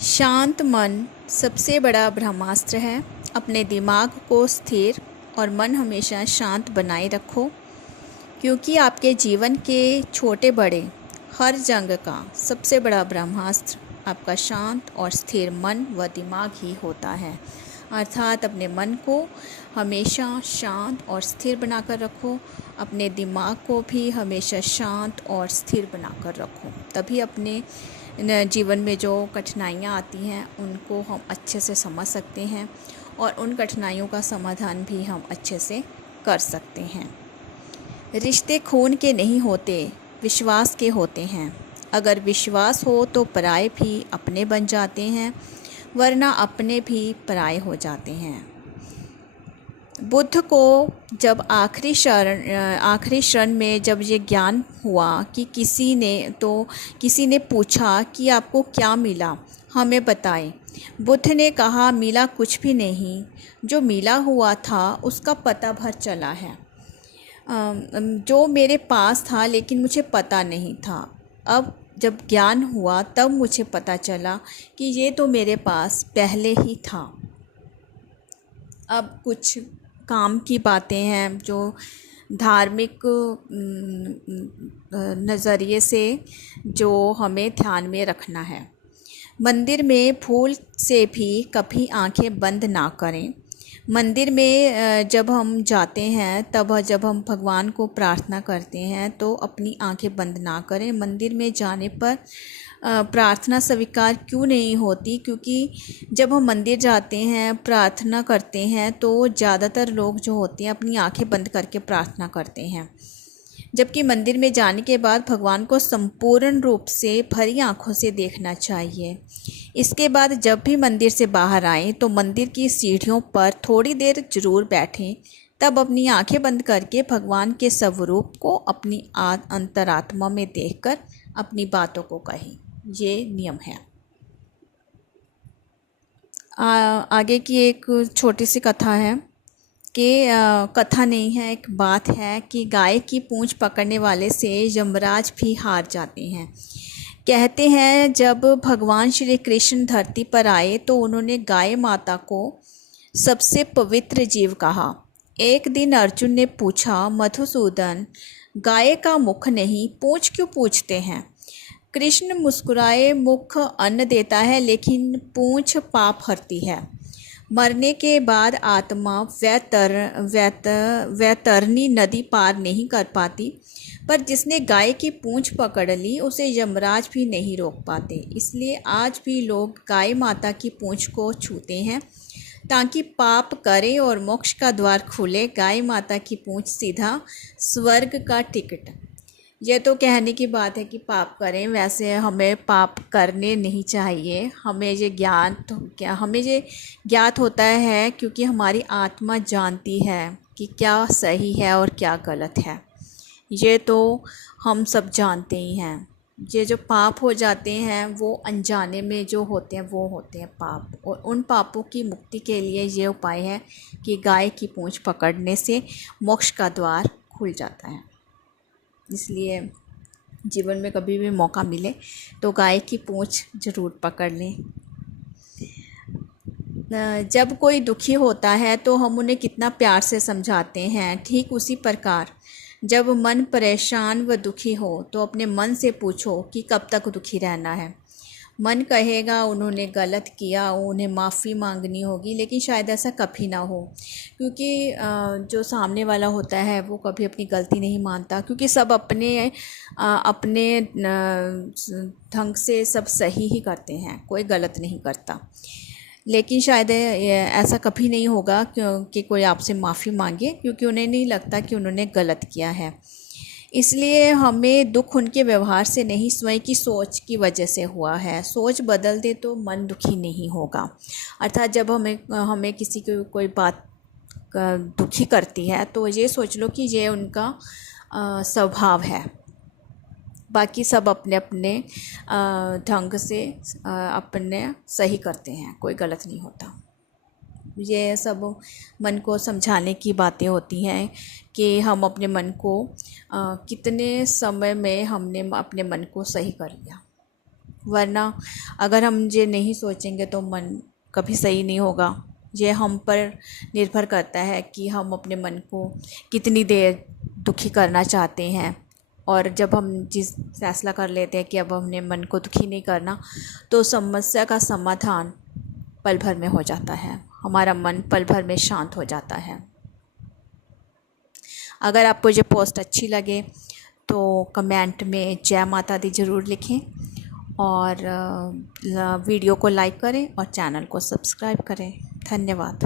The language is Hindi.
शांत मन सबसे बड़ा ब्रह्मास्त्र है। अपने दिमाग को स्थिर और मन हमेशा शांत बनाए रखो, क्योंकि आपके जीवन के छोटे बड़े हर जंग का सबसे बड़ा ब्रह्मास्त्र आपका शांत और स्थिर मन व दिमाग ही होता है। अर्थात अपने मन को हमेशा शांत और स्थिर बनाकर रखो, अपने दिमाग को भी हमेशा शांत और स्थिर बनाकर रखो। तभी अपने जीवन में जो कठिनाइयाँ आती हैं उनको हम अच्छे से समझ सकते हैं और उन कठिनाइयों का समाधान भी हम अच्छे से कर सकते हैं। रिश्ते खून के नहीं होते, विश्वास के होते हैं। अगर विश्वास हो तो पराये भी अपने बन जाते हैं, वरना अपने भी पराये हो जाते हैं। बुद्ध को जब आखिरी क्षण में जब ये ज्ञान हुआ कि किसी ने पूछा कि आपको क्या मिला, हमें बताएं। बुद्ध ने कहा, मिला कुछ भी नहीं, जो मिला हुआ था उसका पता भर चला है। जो मेरे पास था लेकिन मुझे पता नहीं था, अब जब ज्ञान हुआ तब मुझे पता चला कि ये तो मेरे पास पहले ही था। अब कुछ काम की बातें हैं जो धार्मिक नज़रिए से जो हमें ध्यान में रखना है। मंदिर में फूल से भी कभी आंखें बंद ना करें। मंदिर में जब हम जाते हैं तब जब हम भगवान को प्रार्थना करते हैं तो अपनी आंखें बंद ना करें। मंदिर में जाने पर प्रार्थना स्वीकार क्यों नहीं होती? क्योंकि जब हम मंदिर जाते हैं, प्रार्थना करते हैं तो ज़्यादातर लोग जो होते हैं अपनी आंखें बंद करके प्रार्थना करते हैं, जबकि मंदिर में जाने के बाद भगवान को संपूर्ण रूप से भरी आंखों से देखना चाहिए। इसके बाद जब भी मंदिर से बाहर आएं तो मंदिर की सीढ़ियों पर थोड़ी देर ज़रूर बैठें, तब अपनी आंखें बंद करके भगवान के स्वरूप को अपनी अंतरात्मा में देखकर अपनी बातों को कहें। ये नियम है। आगे की एक छोटी सी कथा है कि कथा नहीं है, एक बात है कि गाय की पूंछ पकड़ने वाले से यमराज भी हार जाते हैं। कहते हैं जब भगवान श्री कृष्ण धरती पर आए तो उन्होंने गाय माता को सबसे पवित्र जीव कहा। एक दिन अर्जुन ने पूछा, मधुसूदन, गाय का मुख नहीं पूंछ क्यों पूछते हैं? कृष्ण मुस्कुराए, मुख अन्न देता है लेकिन पूंछ पाप हरती है। मरने के बाद आत्मा वैतरणी नदी पार नहीं कर पाती, पर जिसने गाय की पूंछ पकड़ ली उसे यमराज भी नहीं रोक पाते। इसलिए आज भी लोग गाय माता की पूंछ को छूते हैं ताकि पाप करें और मोक्ष का द्वार खुले। गाय माता की पूंछ सीधा स्वर्ग का टिकट। यह तो कहने की बात है कि पाप करें, वैसे हमें पाप करने नहीं चाहिए। हमें ये ज्ञात होता है क्योंकि हमारी आत्मा जानती है कि क्या सही है और क्या गलत है। ये तो हम सब जानते ही हैं। ये जो पाप हो जाते हैं वो अनजाने में जो होते हैं वो होते हैं पाप, और उन पापों की मुक्ति के लिए ये उपाय है कि गाय की पूंछ पकड़ने से मोक्ष का द्वार खुल जाता है। इसलिए जीवन में कभी भी मौका मिले तो गाय की पूंछ ज़रूर पकड़ लें। जब कोई दुखी होता है तो हम उन्हें कितना प्यार से समझाते हैं, ठीक उसी प्रकार जब मन परेशान व दुखी हो तो अपने मन से पूछो कि कब तक दुखी रहना है। मन कहेगा उन्होंने गलत किया, उन्हें माफ़ी मांगनी होगी, लेकिन शायद ऐसा कभी ना हो, क्योंकि जो सामने वाला होता है वो कभी अपनी गलती नहीं मानता, क्योंकि सब अपने ढंग से सब सही ही करते हैं, कोई गलत नहीं करता। लेकिन शायद ऐसा कभी नहीं होगा कि कोई आपसे माफ़ी मांगे, क्योंकि उन्हें नहीं लगता कि उन्होंने गलत किया है। इसलिए हमें दुख उनके व्यवहार से नहीं, स्वयं की सोच की वजह से हुआ है। सोच बदल दे तो मन दुखी नहीं होगा। अर्थात जब हमें किसी की कोई बात दुखी करती है तो ये सोच लो कि ये उनका स्वभाव है। बाकी सब अपने अपने ढंग से अपने सही करते हैं, कोई गलत नहीं होता। ये सब मन को समझाने की बातें होती हैं कि हम अपने मन को कितने समय में हमने अपने मन को सही कर लिया। वरना अगर हम ये नहीं सोचेंगे तो मन कभी सही नहीं होगा। ये हम पर निर्भर करता है कि हम अपने मन को कितनी देर दुखी करना चाहते हैं। और जब हम जिस फैसला कर लेते हैं कि अब हमने मन को दुखी नहीं करना, तो समस्या का समाधान पल भर में हो जाता है। हमारा मन पल भर में शांत हो जाता है। अगर आपको ये पोस्ट अच्छी लगे तो कमेंट में जय माता दी ज़रूर लिखें, और वीडियो को लाइक करें और चैनल को सब्सक्राइब करें। धन्यवाद।